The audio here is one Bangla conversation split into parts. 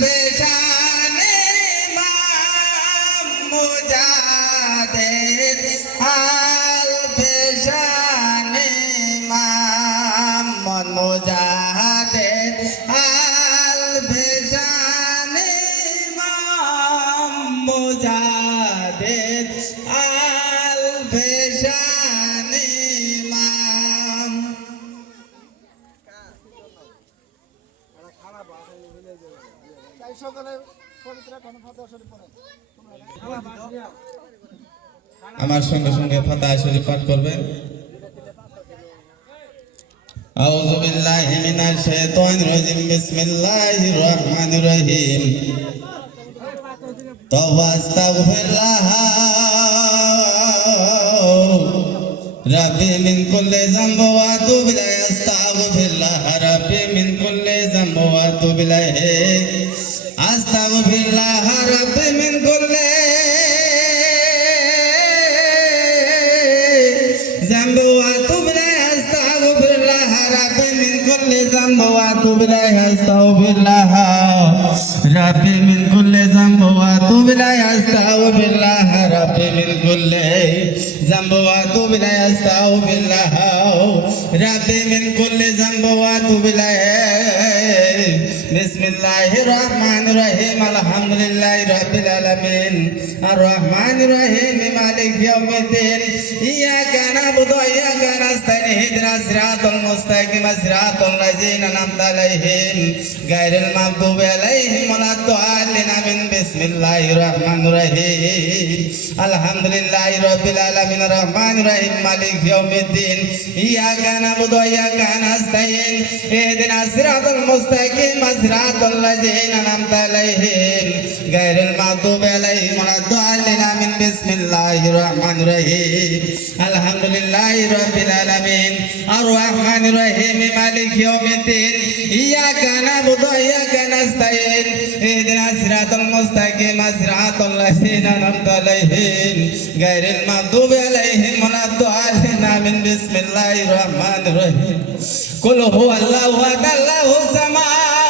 পেশানে ইমাম মুজাদ্দিদ আল পেশানে ইমাম মুজাদ্দিদ আল পেশানে ইমাম মুজাদ্দিদ আল পেশানে ইমাম। আমার সঙ্গে সঙ্গে ফাতিহা শরীফ পাঠ করবেন। আউযু বিল্লাহি মিনাশ শাইতানির রাজিম বিসমিল্লাহির রহমানির রহিম তাওবা আস্তাগফিরুল্লাহ রাব্বি মিন কুল্লি যামবি ওয়া আতুবু ইলাইহি আস্তাগফিরুল্লাহ রাব্বি মিন কুল্লি যামবি ওয়া আতুবু ইলাইহি আস্তাগফিরুল্লাহ রাব্বি মিন কুল্লি যামবি ওয়া আতুবু ইলাইহি আস্তাগফিরুল্লাহ রাব্বি মিন কুল্লি যামবি ওয়া আতুবু ইলাইহি আস্তাগফিরুল্লাহ রাব্বি মিন কুল্লি যামবি ওয়া আতুবু ইলাইহি আস্তাগফিরুল্লাহ রাব্বি মিন কুল্লি যামবি ওয়া আতুবু ইলাইহি আস্তাগফিরুল্লাহ রাব্বি মিন কুল্লি যামবি ওয়া আতুবু ইলাইহি বিসমিল্লাহির রহমানির রহিম আলহামদুলিল্লাহি রাব্বিল আলামিন আর রহমানির রহিম মালিকি ইয়াউমিদ্দিন ইয়াকা না'বুদু ওয়া ইয়াকা নাস্তাইন ইহদিনাস সিরাতাল মুস্তাকিম সিরাতাল লাযিনা আন'আমতা আলাইহিম গায়রিল মাগদুবি আলাইহিম ওয়ালাদ-দাল্লিন আমিন। বিসমিল্লাহির রহমানির রহিম আলহামদুলিল্লাহি রাব্বিল আলামিন আর রহমানির রহিম মালিকি ইয়াউমিদ্দিন ইয়াকা না'বুদু ওয়া ইয়াকা নাস্তাইন ইহদিনাস সিরাতাল মুস্তাকিম সিরাতাল লাযিনা আন'আমতা আলাইহিম গায়রিল মাগদুবি আলাইহিম ওয়ালাদ-দাল্লিন আমিন। বিসমিল্লাহির রহমানির রহিম আলহামদুলিল্লাহি রাব্বিল আলামিন আর রহমানির রহিম মালিকি ইয়াউমিদ্দিন ইয়াকা না'বুদু ওয়া ইয়াকা নাস্তাইন ইহদিনাস সিরাতাল মুস্তাকিম সিরাতাল লাযিনা আন'আমতা আলাইহিম গায়রিল মাগদুবি আলাইহিম ওয়ালাদ-দাল্লিন আমিন। বিসমিল্লাহির রহমানির রহিম কুল হুয়াল্লাহু আহাদ আল্লাহুস সামাওয়াত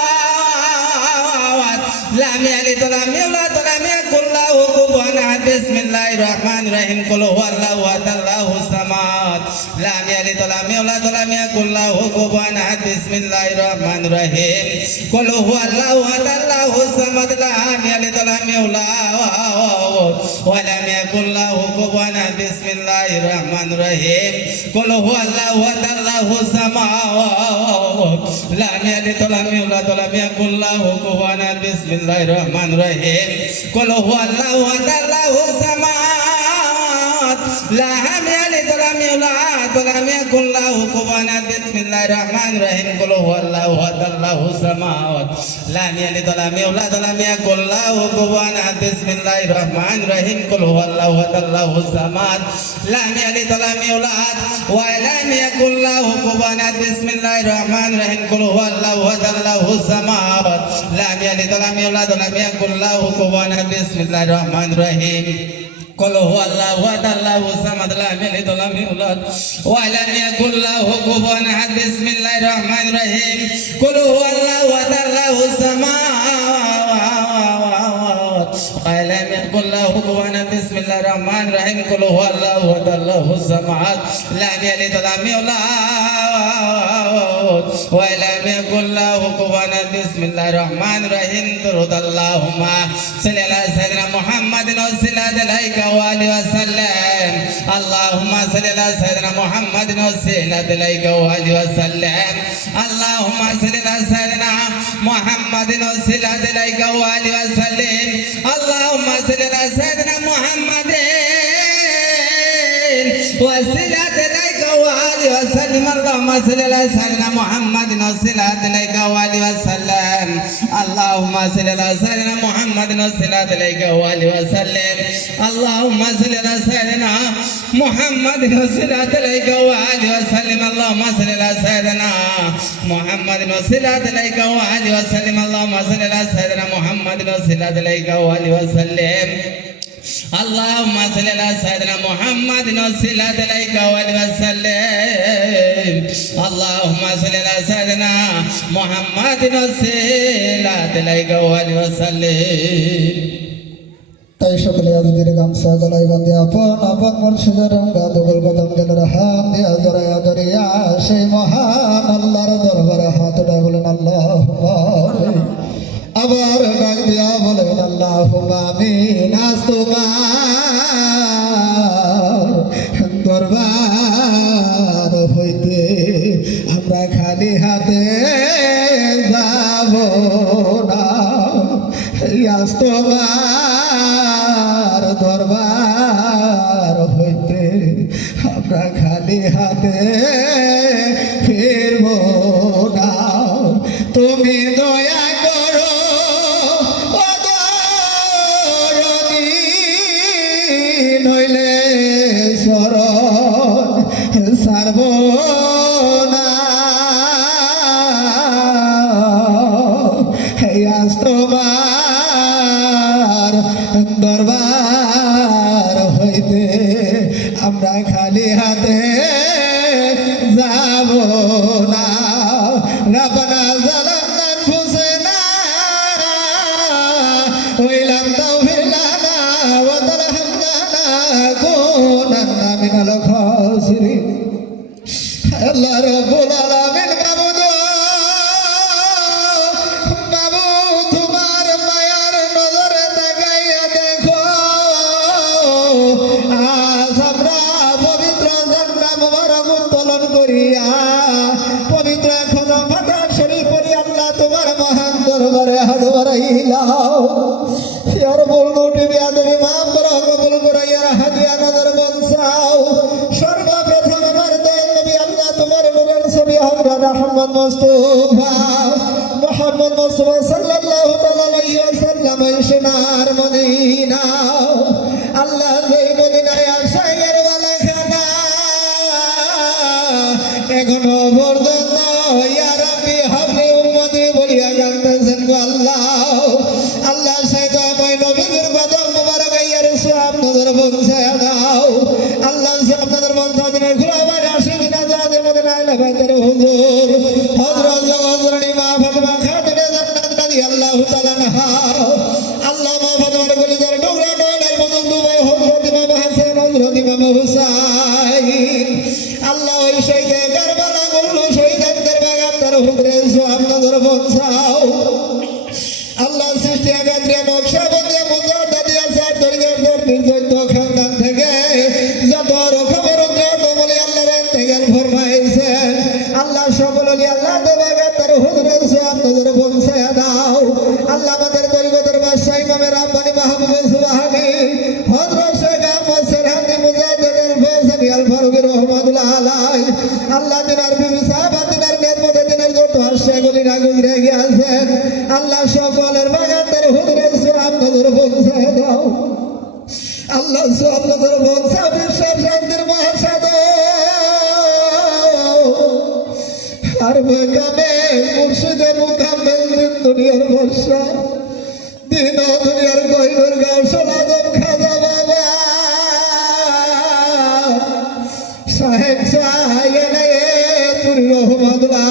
লাম ইয়ালিদ ওয়া লাম ইউলাদ ওয়া লাম ইয়াকুল লাহু কুফুওয়ান আহাদ। বিসমিল্লাহির রহমানির রহিম কুল হুয়াল্লাহু আহাদ আল্লাহুস সামাদ লাম ইয়ালিদ ওয়া লাম ইউলাদ ওয়া লাম ইয়াকুল লাহু কুফুওয়ান আহাদ। বিসমিল্লাহির রহমানির রহিম কুল হুয়াল্লাহু আহাদ আল্লাহুস সামাদ লাম ইয়ালিদ ওয়া লাম ইউলাদ ওয়া লাম ইয়াকুল লাহু কুফুওয়ান আহাদ। বিসমিল্লাহির রহমানির রহিম কুল হুয়াল্লাহু আহাদ আল্লাহুস সামাদ লাম ইয়ালিদ ওয়া লাম ইউলাদ ওয়া লাম ইয়াকুল লাহু কুফুওয়ান আহাদ। বিসমিল্লাহির রহমানির রহিম কুল হুয়াল্লাহু আহাদ আল্লাহুস সামাদ লাম ইয়ালিদ ওয়া লাম ইউলাদ ওয়া লাম ইয়াকুল লাহু কুফুওয়ান আহাদ। বিসমিল্লাহির রহমানির রহিম কুল হুয়াল্লাহু আহাদ আল্লাহুস সামাদ লাম ইয়ালিদ ওয়া লাম ইউলাদ ওয়া লাম ইয়াকুল লাহু কুফুওয়ান আহাদ। বিসমিল্লাহির রহমানির রহিম কুল হুয়াল্লাহু আহাদ আল্লাহুস সামাদ লাম ইয়ালিদ ওয়া লাম ইউলাদ ওয়া লাম ইয়াকুল লাহু কুফুওয়ান আহাদ। বিসমিল্লাহির রহমানির রহিম কুল হুয়াল্লাহু আহাদ আল্লাহুস সামাদ লাম ইয়ালিদ ওয়া লাম ইউলাদ ওয়া লাম ইয়াকুল লাহু কুফুওয়ান আহাদ। বিসমিল্লাহির রহমানির রহিম কুল হুয়াল্লাহু আহাদ আল্লাহুস সামাদ লাম ইয়ালিদ ওয়া লাম ইউলাদ ওয়া লাম ইয়াকুল লাহু কুফুওয়ান আহাদ। বিসমিল্লাহির রহমানির রহিম কুল হুয়াল্লাহু আহাদ আল্লাহুস সামাদ ওয়া লাম ইয়াকুল লাহু কুফুওয়ান আহাদ। বিসমিল্লাহির রহমানির রহিম কুল হুয়াল্লাহু আহাদ আল্লাহুস সামাদ লাম ইয়ালিদ ওয়া লাম ইউলাদ ওয়া লাম ইয়াকুল লাহু কুফুওয়ান আহাদ। বিসমিল্লাহির রহমানির রহিম দুরূদ আল্লাহুম্মা সাল্লি আলা সাইয়্যিদিনা মুহাম্মাদিন ওয়া সাল্লাল্লাহু আলাইহি ওয়া আলিহি ওয়া সাল্লাম আল্লাহুম্মা সাল্লি আলা সাইয়্যিদিনা মুহাম্মাদিন ওয়া সাল্লাল্লাহু আলাইহি ওয়া আলিহি ওয়া সাল্লাম আল্লাহুম্মা সাল্লি আলা সাইয়্যিদিনা মুহাম্মাদিন ওয়া সাল্লাল্লাহু আলাইহি ওয়া আলিহি ওয়া সাল্লাম আল্লাহুম্মা সাল্লি আলা সাইয়্যিদিনা মুহাম্মাদিন ওয়া সাল্লাল্লাহু আলাইহি ওয়া আলিহি ওয়া সাল্লাম আল্লাহুম্মা সাল্লি আলা সাইয়্যিদিনা মুহাম্মাদিন ওয়া সাল্লাল্লাহু আলাইহি ওয়া আলিহি ওয়া সাল্লাম আল্লাহুম্মা সাল্লি আলা সাইয়্যিদিনা মুহাম্মাদিন ওয়া সাল্লাল্লাহু আলাইহি ওয়া আলিহি ওয়া সাল্লাম আল্লাহুম্মা সাল্লি আলা সাইয়্যিদিনা মুহাম্মাদিন ওয়া সাল্লাল্লাহু আলাইহি ওয়া আলিহি ওয়া সাল্লাম আল্লাহুম্মা সাল্লি আলা সাইয়্যিদিনা মুহাম্মাদিন ওয়া সাল্লাল্লাহু আলাইহি ওয়া আলিহি ওয়া সাল্লাম আল্লাহুম্মা সাল্লি আলা সাইয়্যিদিনা মুহাম্মাদিন ওয়া সাল্লাল্লাহু আলাইহি ওয়া আলিহি ওয়া সাল্লাম আল্লাহুম্মা সাল্লি আলা সাইয়্যিদিনা মুহাম্মাদিন ওয়া সাল্লাল্লাহু আলাইহি ওয়া আলিহি ওয়া সাল্লাম আল্লাহুম্মা সাল্লি আলা সাইয়্যিদিনা محمد وسيلة الأيقوال وسلم তাই সকলে আজকের গামছা গলায় বাঁধে আপন আপন মুর্শিদের রঙ্গা দুগল কদম দিলের হাত দিয়া জড়াইয়া জড়িয়া সেই মহান আল্লাহর দরবারে হাত উঠায় বলেন আল্লাহ আবার ডাক দিয়া বলেন আল্লাহ আমিন আজ তোমার দরবার হইতে আমরা খালি হাতে যাব না আজ তোমার দরবার হইতে আমরা খালি হাতে ফিরব না তুমি দয়া করো ও দরদি নইলে শরণ সারব না আজ তোমার দরবার হইতে আমরা খালি হাতে যাব না রব্বানা যালামনা আনফুসানা ওয়াইলাম তাগফির লানা ওয়া তারহামনা লাকুনান্না মিনাল খাসিরিন আল্লাহ রাব্বুল আলামিন মাবুদ তোমার মায়ার নজরে তাকাইয়া দেখো আজ আমরা পবিত্র জান্নাত মুবারক উত্তোলন করিয়া পবিত্র খতম ফাতিহা শরীফ পড়ি আল্লাহ তোমার মহান দরবারে হাত বাড়াইলাও ইয়ার ভুল ত্রুটি বেয়াদবি মাফ করো কবুল করো ইয়ার হাদিয়া নজর বনসাও সর্বপ্রথম আমার দয়াল নবী আল্লাহ তোমার নূরের ছবি হযরত মুহাম্মদ মুস্তাফা সাল্লাল্লাহু তাআলা আলাইহি ওয়াসাল্লাম সোনার মদিনা আল্লাহ যেই মদিনায় আশায়ের বালাখানা এখনো পর্যন্ত ইয়া রাব্বি হাবলি উম্মতি বলিয়া গাইতেছেন গো আল্লাহ আল্লাহ সাইদাময় নবীর কদম মুবারক ইয়ার সওয়াব নজর পৌঁছায় দাও আল্লাহ সওয়াব নজর পৌঁছায় দিনের খুলাবার আশিকিনা জাদে মদিনায় লাগাতের হুজুর হযরত জগজননী মা ফাতেমা খাতুনে জান্নাত রাদিয়াল্লাহু তাআলা আনহা আল্লাহ মা ফাতেমার কলিজার টুকরা নয়নের মতন দুবাই হযরত ইমাম হাসান হযরত ইমাম হুসাইন আল্লাহ ওই শহীদে কারবালা গুলো শহীদদের বাগান তার হুজুরের সওয়াব নজর পৌঁছাও আল্লাহ সৃষ্টি আগাদ্রিয়া নকশাবন্দি মুজাদ্দিয়া সার তরিকার নির্জৈত খানদান থেকে যত খবর যত বলি আল্লাহর ইন্তেকাল ফরমাইছেন আল্লাহ সকল আলী আল্লাহ দেবাগা তার হুজুরের সওয়াব নজর পৌঁছায়া দাও আল্লাহ আমাদের তরিকতের বাদশাহ ইমামে রাব্বানি মাহবুবে সুবহানী হযরত শেখ আহমদ সেরহানি মুজাদ্দিদের ফয়সালি আল ফারুকী রহমাতুল্লাহ আলাইহি আল্লাহ দিনার বিবি সাহাবা দিনার নেতমতে দিনের যত আশাগুলি না গুজরে গিয়েছেন আল্লাহ সকলের বাগান তার হুজুরের সওয়াব নজর পৌঁছায়া দাও আল্লাহ সওয়াব নজর পৌঁছাও বিশ্বের শান্তির মহাসাগর আর বেকামে মুর্শিদে মুকাম্মেল দিন দুনিয়ার বর্ষা দিন ও দুনিয়ার কইলুর গাউসুল আজম খাজা বাবা সাহেব সাহেনে তুরি রহমাতুল্লাহ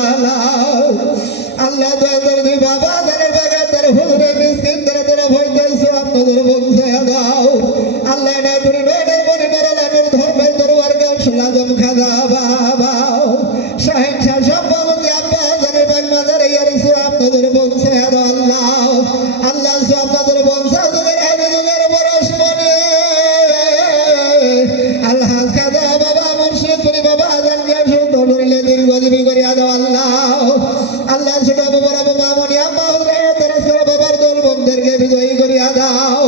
আল্লাহ দরদি বাবা জানের বাগান তার হুজুরে মিসকিন তারা তারা ভয়দের সওয়াব নজর পৌঁছায়া দাও আল্লাহ না তুরি নয়নের মনি নরলানের ধর্মের দরবার গাউসুল আজম খাজা বাবা সাহেব শাহ সম্ভবতি আব্বা জানের বাগ মাজার ইয়ার সওয়াব নজর পৌঁছায়া দাও আল্লাহ আল্লাহ সওয়াব নজর পৌঁছাও তোদের হাতে তোদের বরস মনে আল্লাহ খাজা বাবা মুর্শিদ পুরি বাবা জানগিয়া সুন্দর করিলে দীর্ঘজীবী করিয়া দাও আল্লাহ আল্লাহ ছোট বড় মামনি আম্মা হুজুরের করে বাবার দল বন্ধেরকে বিজয়ী করিয়া দাও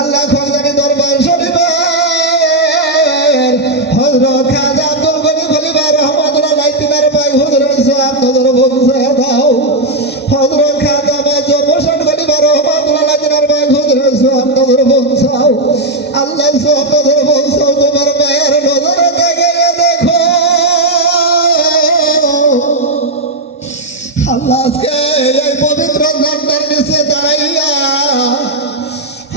আল্লাহ খলদানি দরবার শরীফের হযরত খাজা আব্দুল গনি খলিফা রহমাতুল্লাহ আলাইহি তিনার ভাই হুজুরের সওয়াব নজর পৌঁছায়া দাও হযরত খাজা বাজে মোশন খলিফা রহমাতুল্লাহ আলাইহি তিনার ভাই হুজুরের সওয়াব নজর পৌঁছাও আল্লাহ সওয়াব নজর পৌঁছাও তোমার মায়ের নজরে তাকিয়ে দেখো আল্লাহ আজকে এই পবিত্র জান্নাতের নিচে দাঁড়াইয়া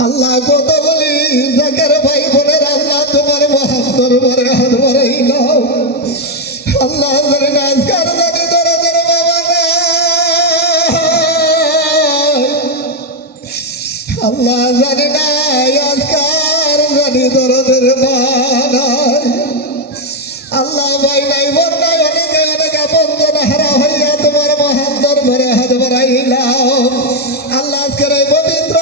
আল্লাহ কত বলি জাকের ভাই বোনের আল্লাহ তোমার মহান দরবারে হাত বাড়াইল আল্লাহ আজকার জানি ধরে ধরে বাবা আল্লাহ জানি না আজকার জানি দরদের বানাই আল্লাহ ভাই নাই বোন নাই অনেকে অনেক আপনজন হারা হইয়া তোমার মহান দরবারে হাত বাড়াইলাম আল্লাহ আজকের এই পবিত্র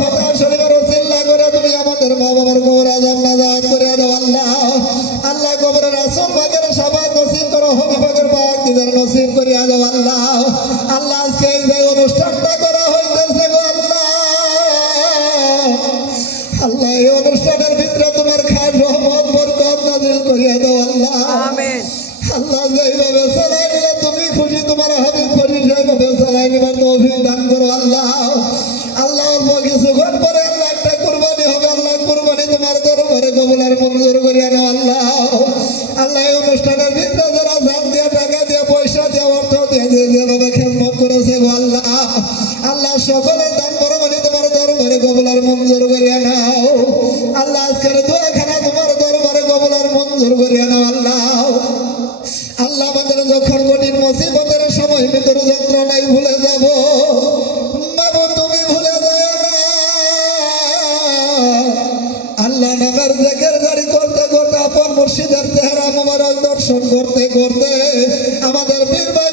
ফাতা শরীফের উসিলা করে তুমি আমাদের মা বাবার কবর আযাব নাজাত করে দাও আল্লাহ আল্লাহ কবরের রাসূল পাকের শাফাত নসিব করো হবি পাকের পাক দিদার নসিব করিয়া দাও আল্লাহ আল্লাহ আজকে এই যে অনুষ্ঠানটা করা হইতেছে গো আল্লাহ আল্লাহ এই অনুষ্ঠানের ভিতরে তোমার খাস রহমত বরকত নাযিল করিয়া দাও আল্লাহ আমিন আল্লাহ যেইভাবে চালাই নিলে তুমি খুশি তোমার হাবিব খুশি সেইভাবে চালাই নিবার তৌফিক দান করো আল্লাহ আল্লাহ অল্প কিছুক্ষণ পরে আল্লাহ একটা কুরবানি হবে আল্লাহ কুরবানি তোমার দরবারে কবুল আর মঞ্জুর করিয়া নাও আল্লাহ আল্লাহ এই অনুষ্ঠানের ভিতরে যারা দান দিয়া টাকা দিয়া পয়সা দিয়া অর্থ দিয়া যেভাবে খেদমত করেছে গো আল্লাহ আল্লাহ সকলের দান কুরবানি তোমার দরবারে কবুল আর মঞ্জুর করিয়া নাও আল্লাহ আজকের দোয়াখানা তোমার দরবারে কবুল আর মঞ্জুর করিয়া নাও আল্লাহ আল্লাহ আমাদের যখন কঠিন মুসিবতের সময় ভিতর যন্ত্রণাই ভুলে যাব বাবু তুমি ভুলে যাও না আল্লাহ নামের জিকির জারি করতে করতে আপন মুর্শিদের চেহারা মোবারক দর্শন করতে করতে আমাদের বীর ভাই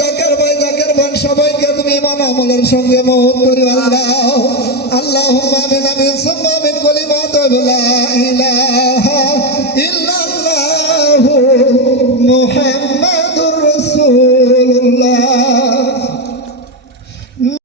জাকের ভাই সবাইকে তুমি ইমান আমলের সঙ্গে মহৎ করি আল্লাহ আল্লাহুম্মা আমিন আমিন সুম্মা আমিন কলিমাতু লা ইলাহা